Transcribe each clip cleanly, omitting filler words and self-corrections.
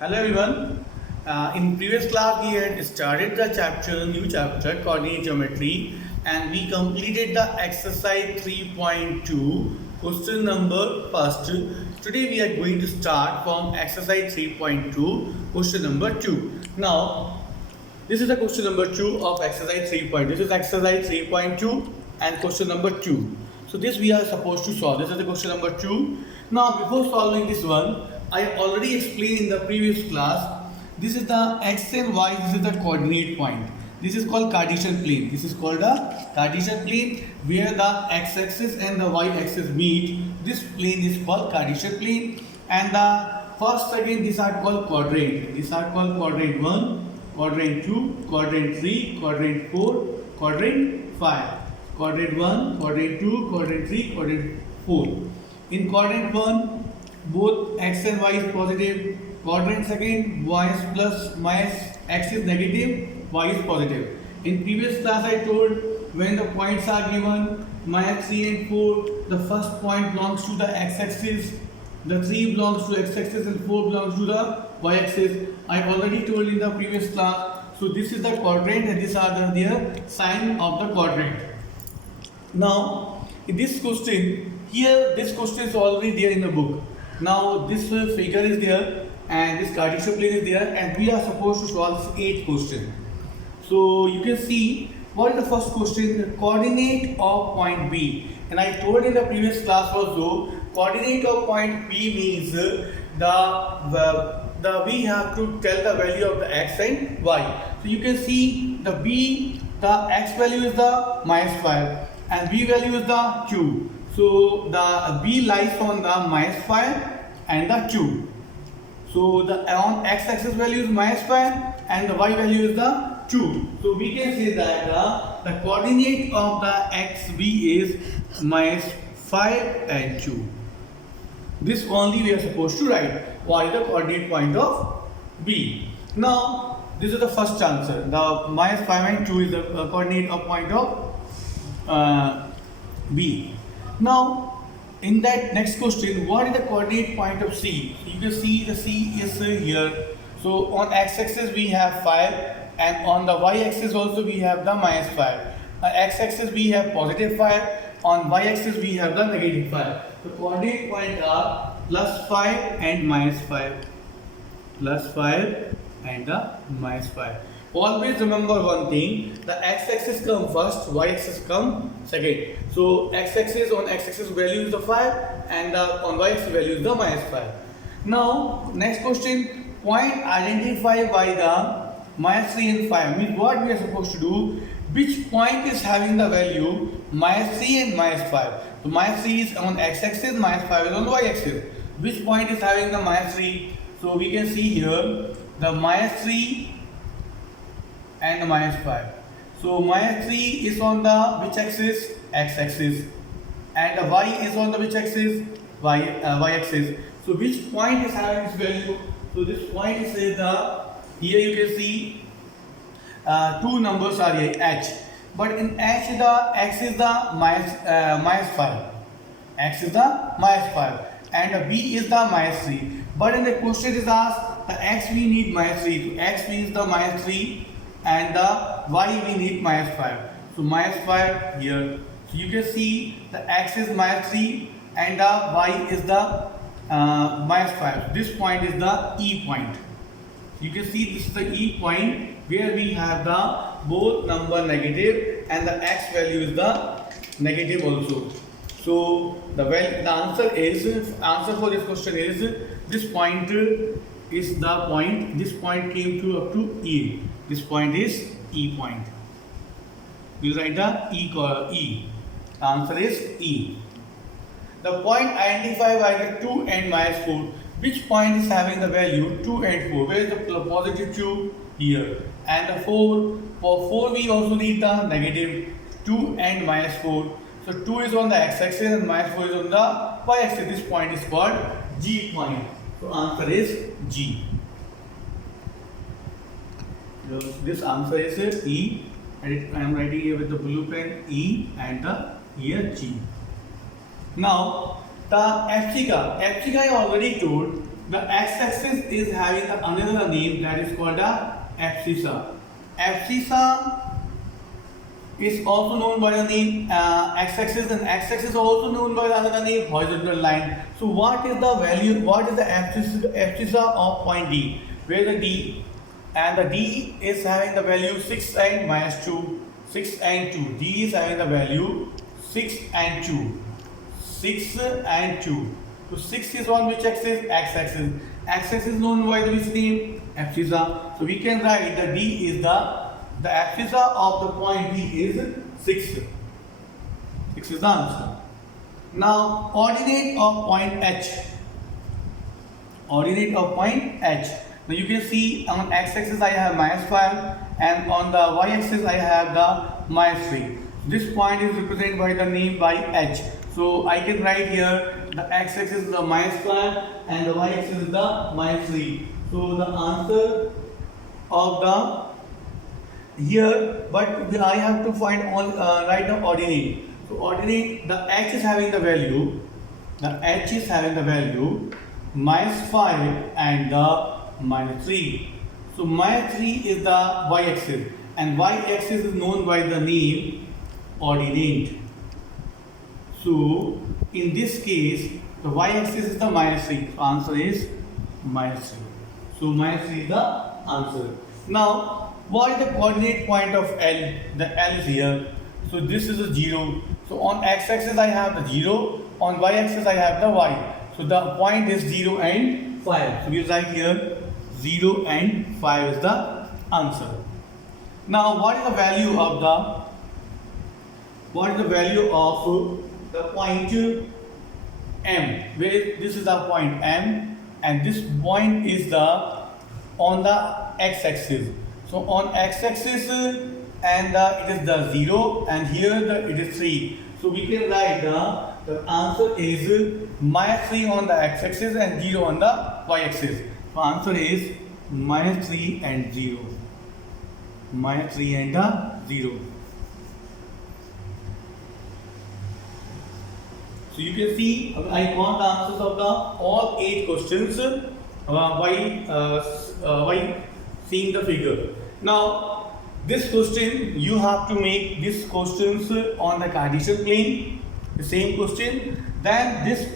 Hello everyone. In previous class we had started the new chapter coordinate geometry, and we completed the exercise 3.2 question number first. Today we are going to start from exercise 3.2 question number 2. Now this is the question number 2 of exercise 3.2. This is exercise 3.2 and question number 2. So this we are supposed to solve. This is the question number 2. Now before solving this one, I already explained in the previous class. This is the x and y, this is the coordinate point. This is called Cartesian plane. This is called a Cartesian plane where the x-axis and the y-axis meet. This plane is called Cartesian plane, and the first, second, these are called quadrant. These are called quadrant 1, quadrant 2, quadrant 3, quadrant 4, quadrant 5. Quadrant 1, quadrant 2, quadrant 3, quadrant 4. In quadrant 1, both x and y is positive. Quadrant second, y is plus, minus, x is negative, y is positive. In previous class I told, when the points are given, minus 3 and 4, the first point belongs to the x-axis, the 3 belongs to x-axis and 4 belongs to the y-axis. I already told in the previous class. So this is the quadrant and these are their sign of the quadrant. Now in this question, here this question is already there in the book. Now this figure is there and this Cartesian plane is there, and we are supposed to solve this 8th question. So you can see what is the first question, the coordinate of point B. And I told in the previous class also, coordinate of point B means we have to tell the value of the x and y. So you can see the B, the x value is the minus 5 and B value is the 2. So the B lies on the minus 5 and the 2. So the on x-axis value is minus 5 and the y value is the 2. So we can say that the coordinate of the xb is minus 5 and 2. This only we are supposed to write. What is the coordinate point of B? Now this is the first answer. The minus 5 and 2 is the coordinate of point of B. Now in that next question, what is the coordinate point of C? You can see the C is here. So on x-axis we have 5 and on the y-axis also we have the minus 5. On x-axis we have positive 5, on y-axis we have the negative 5. The coordinate points are plus 5 and minus 5. Plus 5 and the minus 5. Always remember one thing, the x-axis come first, y-axis come second. So x-axis, on x-axis value is the 5 and on y-axis value is the minus 5. Now next question, point identified by the minus 3 and 5 means what we are supposed to do, which point is having the value minus 3 and minus 5. So minus 3 is on x-axis, minus 5 is on y-axis. Which point is having the minus 3? So we can see here the minus 3 and the minus 5. So minus 3 is on the which axis? X-axis. And the y is on the which axis? Y-axis. So which point is having this value? So this point is here you can see two numbers are here, h. But in h the x is the minus 5. X is the minus 5 and the b is the minus 3. But in the question is asked, the x we need minus 3. So x means the minus 3 and the y we need minus 5. So minus 5 here. So you can see the x is minus 3 and the y is the minus 5. This point is the E point. You can see this is the E point where we have the both number negative and the x value is the negative also. So the answer for this question is this point is the point. This point came to up to E. This point is E point. We'll write the E. The answer is E. The point identified by the 2 and minus 4. Which point is having the value 2 and 4? Where is the positive 2? Here. And the 4. For 4 we also need the negative 2 and minus 4. So 2 is on the x-axis and minus 4 is on the y-axis. This point is called G point. So answer is G. This answer is E, and I am writing here with the blue pen E and here G. Now the F I already told the x-axis is having another name that is called the abscissa. Abscissa is also known by the name x-axis, and x-axis is also known by another name horizontal line. So what is the value, what is the abscissa of point D? Where the D, and the D is having the value 6 and minus 2, 6 and 2. D is having the value 6 and 2, 6 and 2. So 6 is on which axis? X-axis. X-axis is known by the which name? Abscissa. So we can write the D is the abscissa of the point D is 6. 6 is the answer. Now ordinate of point H. Ordinate of point H. Now you can see on x-axis I have minus 5 and on the y-axis I have the minus 3. This point is represented by the name by H. So I can write here the x-axis is the minus 5 and the y-axis is the minus 3. So the answer of the here, but I have to find all write the ordinate. So ordinate, the H is having the value, the H is having the value minus 5 and the minus 3. So minus 3 is the y-axis and y-axis is known by the name ordinate. So in this case the y-axis is the minus 3. So answer is minus 3. So minus 3 is the answer. Now what is the coordinate point of L? The L is here. So this is a 0. So on x-axis I have the 0. On y-axis I have the y. So the point is 0 and 5. So we write here 0 and 5 is the answer. Now what is the value of the point M? Where this is the point M and this point is the on the x-axis. So on x-axis and it is the 0 and here it is 3. So we can write the answer is minus 3 on the x-axis and 0 on the y-axis. So answer is minus 3 and 0. Minus 3 and 0. So you can see I got the answers of the all 8 questions by seeing the figure. Now this question you have to make these questions on the Cartesian plane, the same question. Then this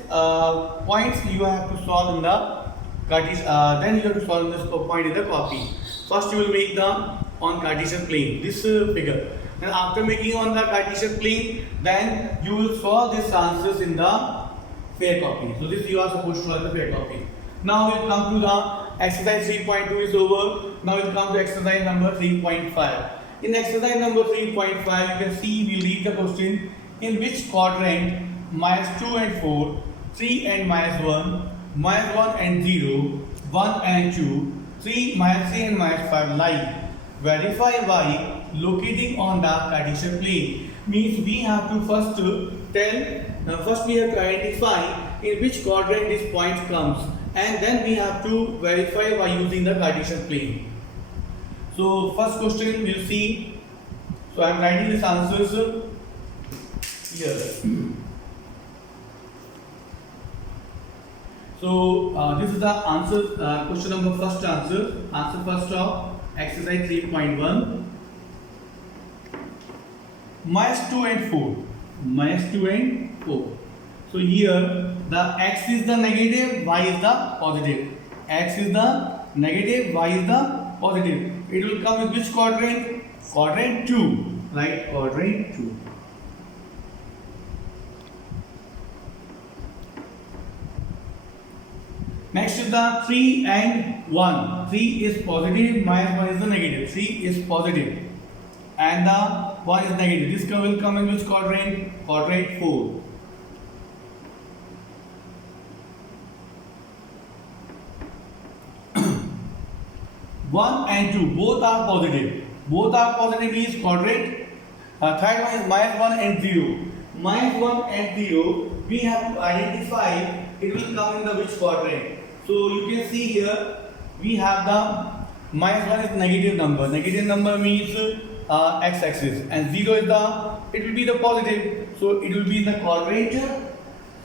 points you have to solve in the Cartesian. Then you have to solve this point in the copy. First you will make the on Cartesian plane this figure. Then after making on the Cartesian plane, then you will solve these answers in the fair copy. So this you are supposed to solve the fair copy. Now we will come to the exercise 3.2 is over. Now we will come to exercise number 3.5. In exercise number 3.5, you can see we read the question: in which quadrant minus 2 and 4, 3 and minus 1, minus 1 and 0, 1 and 2, 3 minus 3 and minus 5 lie? Verify y locating on the Cartesian plane. Means we have to first first we have to identify in which quadrant this point comes, and then we have to verify by using the Cartesian plane. So first question we'll see. So I am writing these answers here. So this is the answer, question number first answer first of exercise 3.1. Minus 2 and 4. Minus 2 and 4. So here the x is the negative, y is the positive. X is the negative, y is the positive. It will come with which quadrant? Quadrant 2. Right? Quadrant 2. Next is the 3 and 1. 3 is positive, minus 1 is the negative. 3 is positive and the 1 is negative. This will come in which quadrant? Quadrant 4. One and 2 both are positive. Both are positive means quadrant. Third one is minus 1 and 0. Minus 1 and 0 we have to identify it will come in the which quadrant. So you can see here we have the minus 1 is negative number. Negative number means x-axis, and 0 is the, it will be the positive. So it will be in the quadrant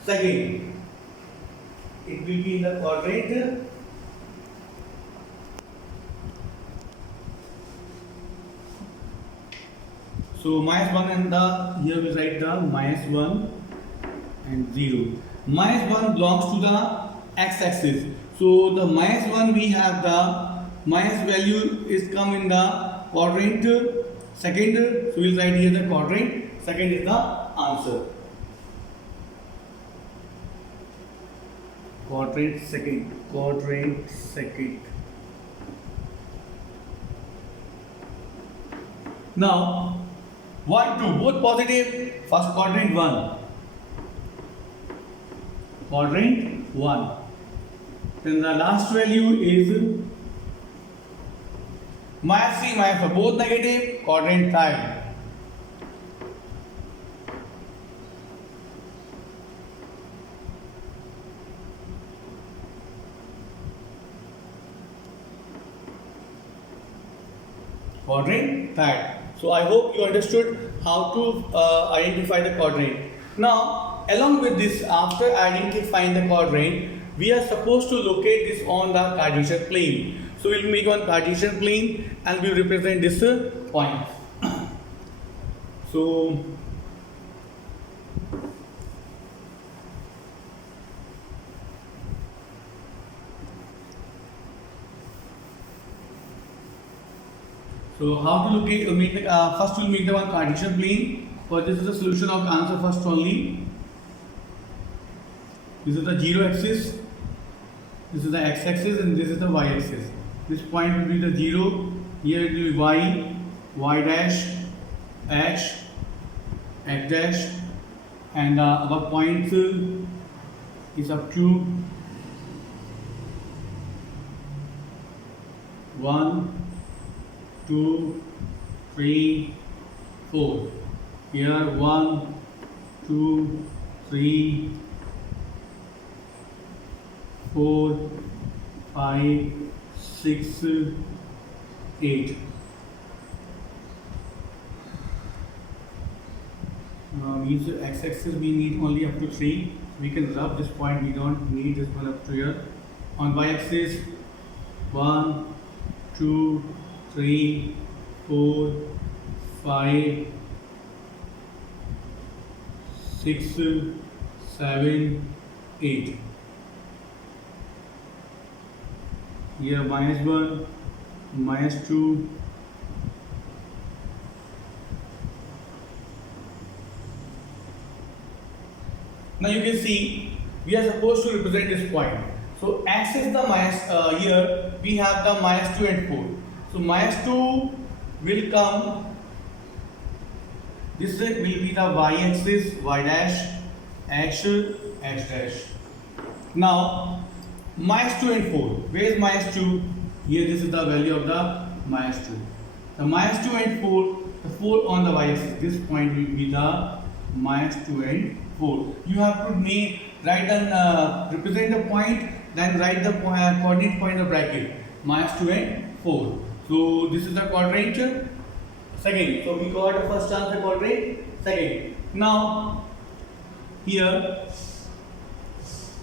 second. it will be in the quadrant. So minus 1 and the here we write the minus 1 and 0. Minus 1 belongs to the x-axis. So the minus 1 we have the minus value is come in the quadrant second. So we'll write here the quadrant second is the answer. Quadrant second. Now 1, 2, both positive. First quadrant 1. Quadrant 1. Then the last value is minus 3, minus 4. Both negative. Quadrant 5. Quadrant 5. So I hope you understood how to identify the quadrant. Now, along with this, after identifying the quadrant, we are supposed to locate this on the Cartesian plane. So we'll make one Cartesian plane and we'll represent this point. So how to locate first we'll make the one Cartesian plane. For this is the solution of answer first only. This is the 0 axis, this is the x axis, and this is the y axis. This point will be the 0, here it will be y dash, x dash, and our point is up to 1, 2, 3, 4. Here 1, 2, 3, 4, 5, 6, 8. Means x-axis we need only up to 3. We can rub this point. We don't need this one up to here. On y-axis 1, 2, 3, 4, 5, 6, 7, 8. Here minus 1, minus 2, now you can see we are supposed to represent this point. So x is the minus, here we have the minus 2 and 4. So minus 2 will come, this will be the y-axis, y dash, x dash. Now minus 2 and 4, where is minus 2? Here this is the value of the minus 2. The minus 2 and 4, the 4 on the y-axis, this point will be the minus 2 and 4. You have to write and represent the point, then write the coordinate point of bracket, minus 2 and 4. So this is the quadrant second. So we got the first answer quadrant second. Now here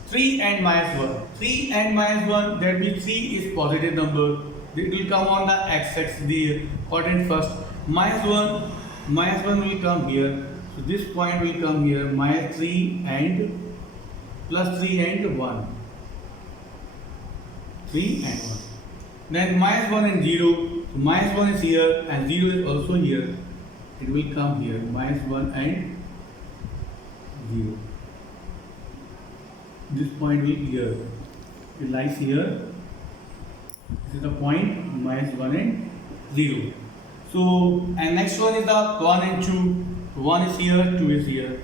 3 and minus 1. 3 and minus 1, that means 3 is positive number. It will come on the x-axis, the quadrant first. Minus 1 will come here. So this point will come here, minus 3 and plus 3 and 1. 3 and 1. Then minus 1 and 0. So minus 1 is here and 0 is also here. It will come here, minus 1 and 0. This point will be here. It lies here. This is the point, minus 1 and 0. So, and next one is the 1 and 2. 1 is here, 2 is here.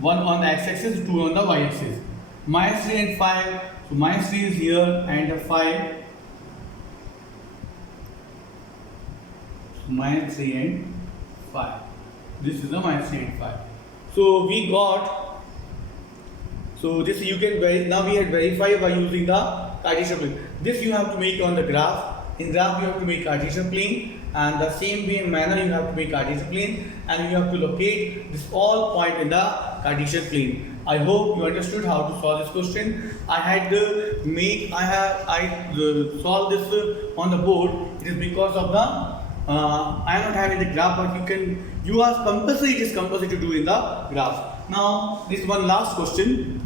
1 on the x-axis, 2 on the y-axis. Minus 3 and 5. So minus 3 is here and 5. So minus 3 and 5. This is the minus 3 and 5. So we got, so this you can now we had verified by using the Cartesian plane. This you have to make on the graph. In graph you have to make Cartesian plane. and the same way manner you have to make Cartesian plane, and you have to locate this all point in the Cartesian plane. I hope you understood how to solve this question. I solved this on the board. It is because of the I am not having the graph, but you are compulsory. It is compulsory to do in the graph. Now this is one last question.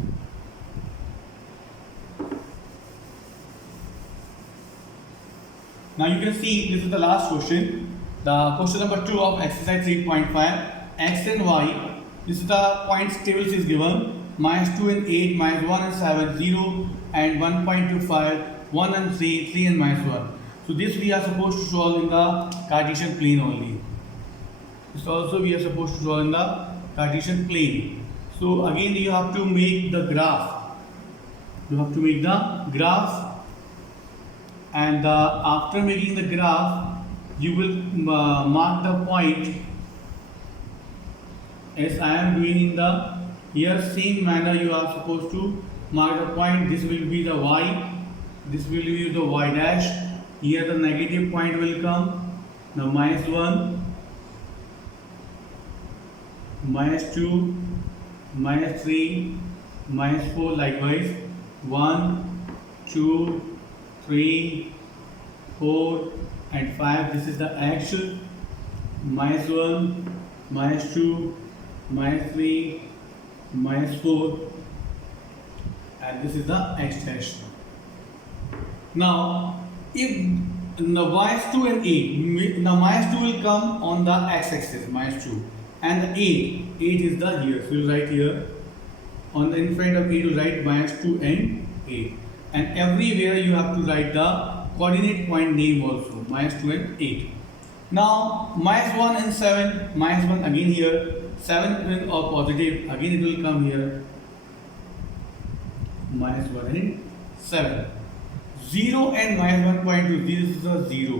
Now you can see this is the last question. The question number 2 of exercise 3.5. X and Y. This is the points tables is given. -2 and 8, -1 and 7, 0 and 1.25, 1 and 3, 3 and -1. So this we are supposed to solve in the Cartesian plane only. This also we are supposed to solve in the Cartesian plane. So again you have to make the graph. You have to make the graph, and after making the graph you will mark the point as I am doing in the here same manner. You are supposed to mark the point. This will be the y, this will be the y dash. Here the negative point will come, the -1, -2, -3, -4, likewise 1, 2, 3, 4 and 5. This is the actual -1, -2, -3, -4, and this is the x dash. Now if the -2 and 8, the -2 will come on the x-axis, -2, and the 8 is the here. So you write here on the in front of 8 you write -2 and 8, and everywhere you have to write the coordinate point name also, -2 and 8. Now -1 and 7, -1 again here, 7 or positive, again it will come here, -1 and 7. 0 and -1.2, this is a 0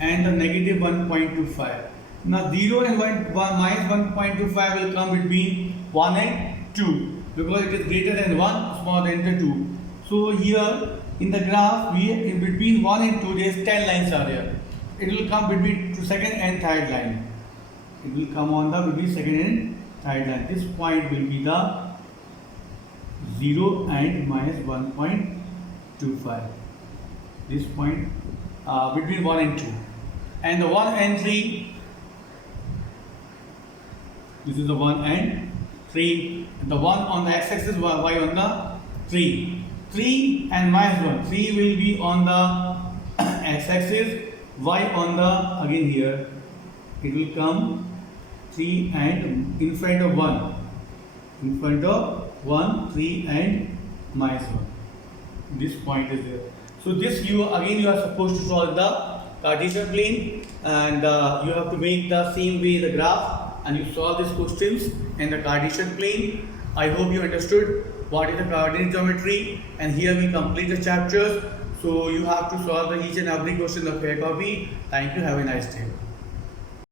and the negative 1.25. Now 0 and -1.25 will come between 1 and 2 because it is greater than 1, smaller than the 2. So here in the graph in between 1 and 2 there is 10 lines are there. It will come between second and third line. It will come on the between second and third line. This point will be the 0 and -1.25. This point between 1 and 2, and the 1 and 3, this is the 1 and 3, the 1 on the x-axis, y on the 3, 3 and -1, 3 will be on the x-axis, y on the again here, it will come 3 and in front of 1, in front of 1, 3 and -1. This point is there. So this you are supposed to solve the Cartesian plane, and you have to make the same way the graph, and you solve these questions in the Cartesian plane. I hope you understood what is the coordinate geometry, and here we complete the chapters. So you have to solve each and every question of your copy. Thank you. Have a nice day.